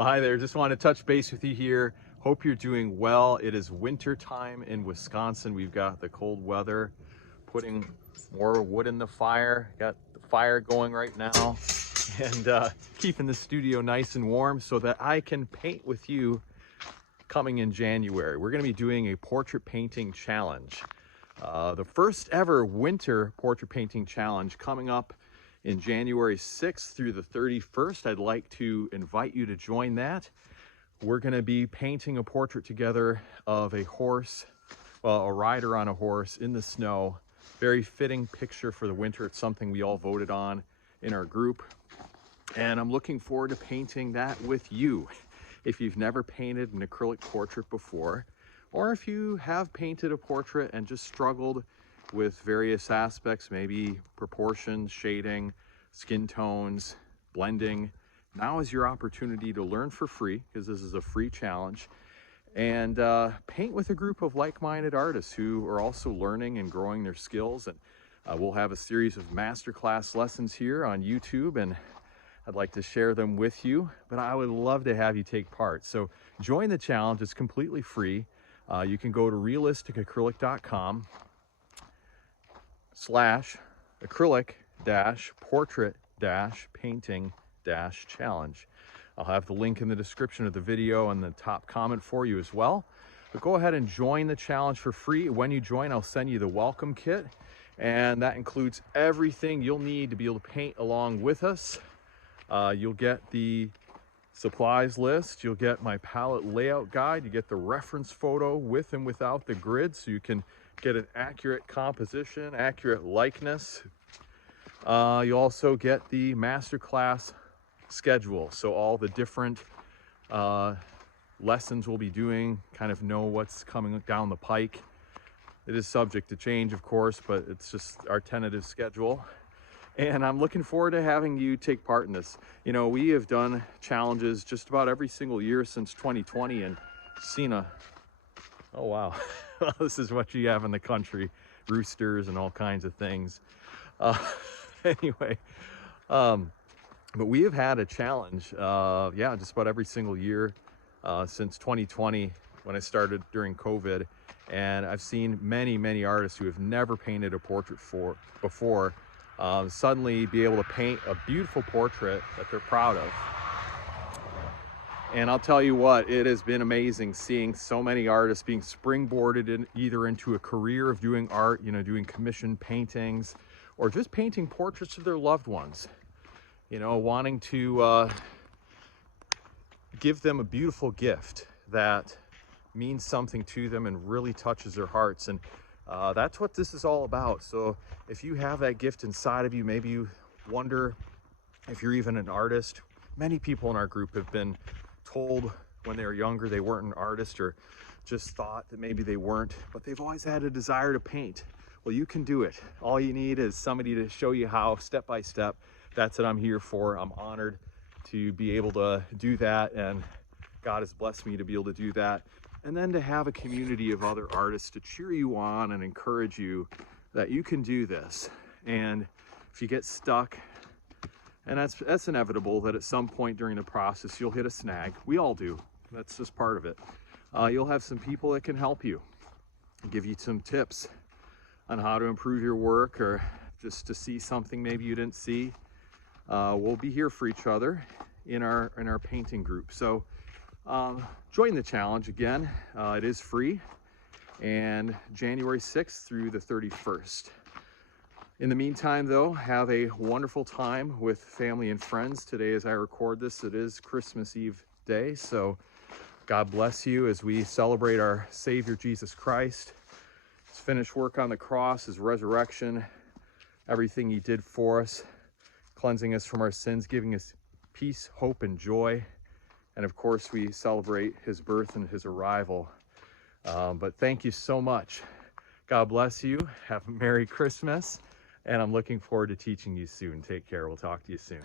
Well, hi there. Just want to touch base with you here. Hope you're doing well. It is winter time in Wisconsin. We've got the cold weather, putting more wood in the fire. Got the fire going right now, and keeping the studio nice and warm so that I can paint with you coming in January. We're going to be doing a portrait painting challenge. The first ever winter portrait painting challenge coming up in January 6th through the 31st. I'd like to invite you to join that. We're going to be painting a portrait together of a horse, well, a rider on a horse in the snow. Very fitting picture for the winter. It's something we all voted on in our group. And I'm looking forward to painting that with you. If you've never painted an acrylic portrait before, or if you have painted a portrait and just struggled with various aspects, maybe proportions, shading, skin tones, blending, now is your opportunity to learn for free, because this is a free challenge, and paint with a group of like-minded artists who are also learning and growing their skills. And we'll have a series of masterclass lessons here on YouTube, and I'd like to share them with you, but I would love to have you take part. So join the challenge. It's completely free. You can go to realisticacrylic.com/acrylic-portrait-painting-challenge. I'll have the link in the description of the video and the top comment for you as well. But go ahead and join the challenge for free. When you join, I'll send you the welcome kit, and that includes everything you'll need to be able to paint along with us. You'll get the supplies list, you'll get my palette layout guide, you get the reference photo with and without the grid, so you can get an accurate composition, accurate likeness. You also get the masterclass schedule, so all the different lessons we'll be doing, kind of know what's coming down the pike. It is subject to change, of course, but it's just our tentative schedule. And I'm looking forward to having you take part in this. You know, we have done challenges just about every single year since 2020 and seen a, oh wow, this is what you have in the country, roosters and all kinds of things. Anyway, but we have had a challenge, yeah, just about every single year since 2020 when I started during COVID. And I've seen many, many artists who have never painted a portrait before suddenly be able to paint a beautiful portrait that they're proud of. And I'll tell you what, it has been amazing seeing so many artists being springboarded either into a career of doing art, you know, doing commissioned paintings, or just painting portraits of their loved ones, you know, wanting to give them a beautiful gift that means something to them and really touches their hearts. And that's what this is all about. So if you have that gift inside of you, maybe you wonder if you're even an artist. Many people in our group have been told when they were younger they weren't an artist, or just thought that maybe they weren't, but they've always had a desire to paint. Well, you can do it. All you need is somebody to show you how, step by step. That's what I'm here for. I'm honored to be able to do that, and God has blessed me to be able to do that. And then to have a community of other artists to cheer you on and encourage you that you can do this. And if you get stuck, and that's inevitable, that at some point during the process you'll hit a snag. We all do. That's just part of it. You'll have some people that can help you, give you some tips on how to improve your work, or just to see something maybe you didn't see. We'll be here for each other in our painting group. So join the challenge again. It is free, and January 6th through the 31st. In the meantime, though, have a wonderful time with family and friends. Today, as I record this, it is Christmas Eve day, so God bless you as we celebrate our Savior Jesus Christ, his finished work on the cross, his resurrection, everything he did for us, cleansing us from our sins, giving us peace, hope, and joy. And of course, we celebrate his birth and his arrival. But thank you so much. God bless you. Have a Merry Christmas. And I'm looking forward to teaching you soon. Take care. We'll talk to you soon.